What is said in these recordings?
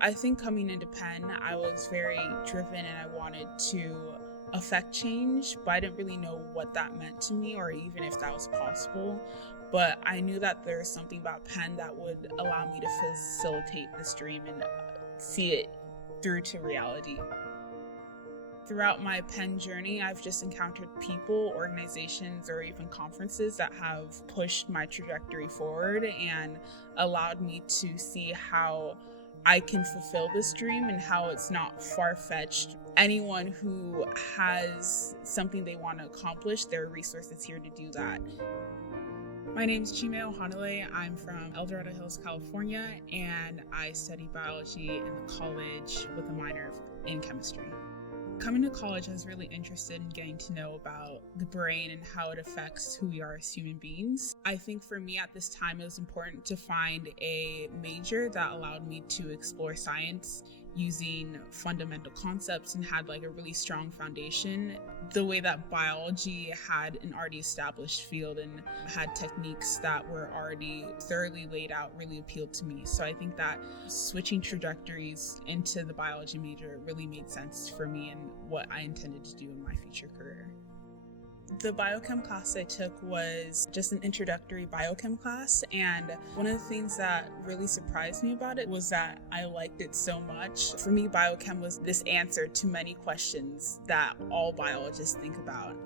I think coming into Penn, I was very driven and I wanted to affect change, but I didn't really know what that meant to me or even if that was possible. But I knew that there was something about Penn that would allow me to facilitate this dream and see it through to reality. Throughout my Penn journey, I've just encountered people, organizations, or even conferences that have pushed my trajectory forward and allowed me to see how I can fulfill this dream and how it's not far-fetched. Anyone who has something they want to accomplish, there are resources here to do that. My name is Chiemela Ohanele. I'm from El Dorado Hills, California, and I study biology in the college with a minor in chemistry. Coming to college, I was really interested in getting to know about the brain and how it affects who we are as human beings. I think for me at this time, it was important to find a major that allowed me to explore science using fundamental concepts and had a really strong foundation. The way that biology had an already established field and had techniques that were already thoroughly laid out really appealed to me. So I think that switching trajectories into the biology major really made sense for me and what I intended to do in my future career. The biochem class I took was just an introductory biochem class, and one of the things that really surprised me about it was that I liked it so much. For me, biochem was this answer to many questions that all biologists think about.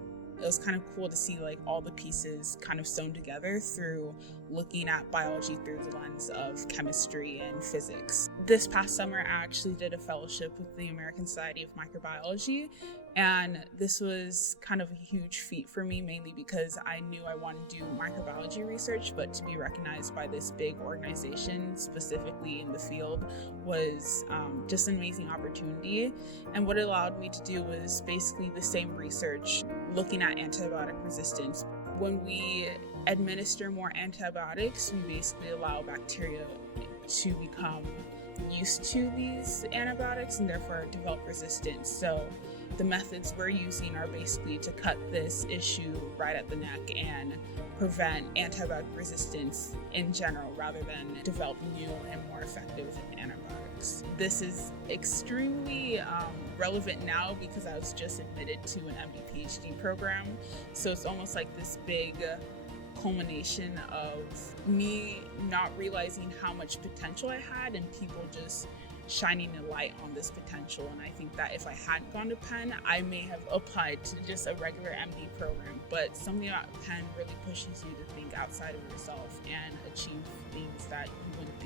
It was kind of cool to see all the pieces kind of sewn together through looking at biology through the lens of chemistry and physics. This past summer, I actually did a fellowship with the American Society of Microbiology, and this was kind of a huge feat for me, mainly because I knew I wanted to do microbiology research, but to be recognized by this big organization, specifically in the field, was just an amazing opportunity. And what it allowed me to do was basically the same research, looking at antibiotic resistance. When we administer more antibiotics, we basically allow bacteria to become used to these antibiotics and therefore develop resistance. So the methods we're using are basically to cut this issue right at the neck and prevent antibiotic resistance in general rather than develop new and more effective antibiotics. This is extremely relevant now because I was just admitted to an MD-PhD program. So it's almost like this big culmination of me not realizing how much potential I had and people just shining a light on this potential. And I think that if I hadn't gone to Penn, I may have applied to just a regular MD program. But something about Penn really pushes you to think outside of yourself and achieve things that you wouldn't